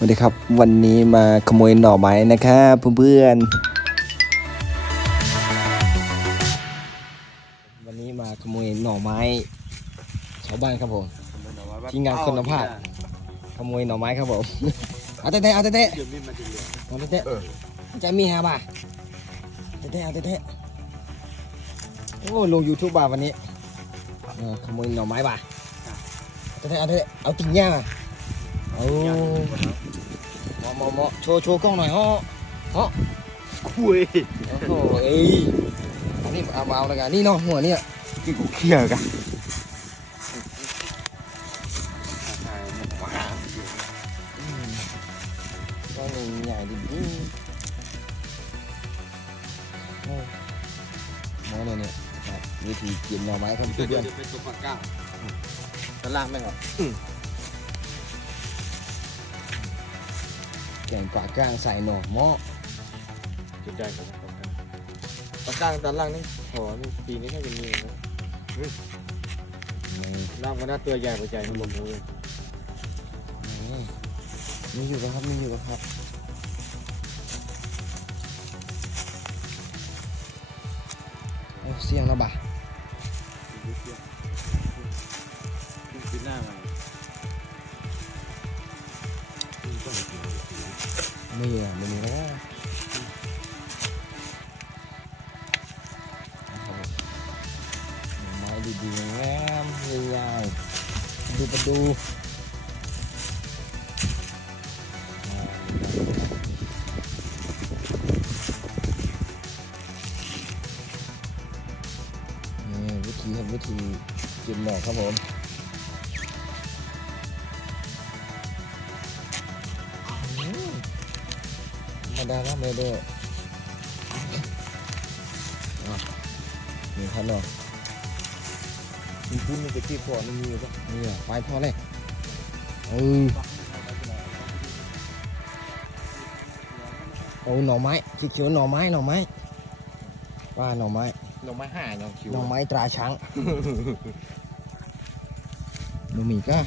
สวัสดีครับ วันนี้มาขโมยหน่อไม้นะครับเพื่อนๆวันนี้มาขโมยหน่อไม้ชาวบ้านครับผมที่งานคุณภาพขโมยหน่อไม้ครับผมเอาเต้ๆเอาเต้ๆเอาเต้ๆจะมีฮะบ่าเต้ๆเอาเต้ๆโอ้ลงยูทูบบ่าวันนี้เออขโมยหน่อไม้บ่าเอาเต้ๆเอาเต้ๆเอาจริงย่างอะเอา เหมาะเหมาะเหมาะโชว์โชว์กล้องหน่อยฮะฮะคุยโอ้โหเอ้ยอันนี้เอามาเอาแล้วกันนี่เนาะหัวเนี่ยกี่กูเขี่ยกันอืมก็นี่ใหญ่ดีดีโอ้หมอเนี่ยเนี่ยครับวิธีกินหน่อไม้ครับเดี๋เพื่ยวอนเดี๋ยวเป็นตัวปากก้างตะล่างไหมครับ แกงปลากล้างใส่หน่อหม้อจุดได้ครับปากก้างตะล่างนี่ขอนี่ปีนี้ถ้าจะมีนะนี่ล่างมันน่าตัวใหญ่กว่าใจมันหมดเลยนี่มีอยู่แล้วครับมีอยู่แล้วครับโอ้เสียงแล้วบ่ะปีหน้ามา ไม่มีอะไม่มีแล้วนะไม้ดีๆงามยาวดูประดูนี่วิธีครับวิธีกินหน่อครับผม ธรรมดาครับไม่ได้อะนี่ครับเนาะมีพุ่นมันจะกี่ขวดมันมีป่ะนี่อะไปพอเลยเออเอาหน่อไม้เขียวๆหน่อไม้หน่อไม้ว่าหน่อไม้หน่อไม้ห่าหน่อคิวหน่อไม้ตราช้างหน่อหมีก็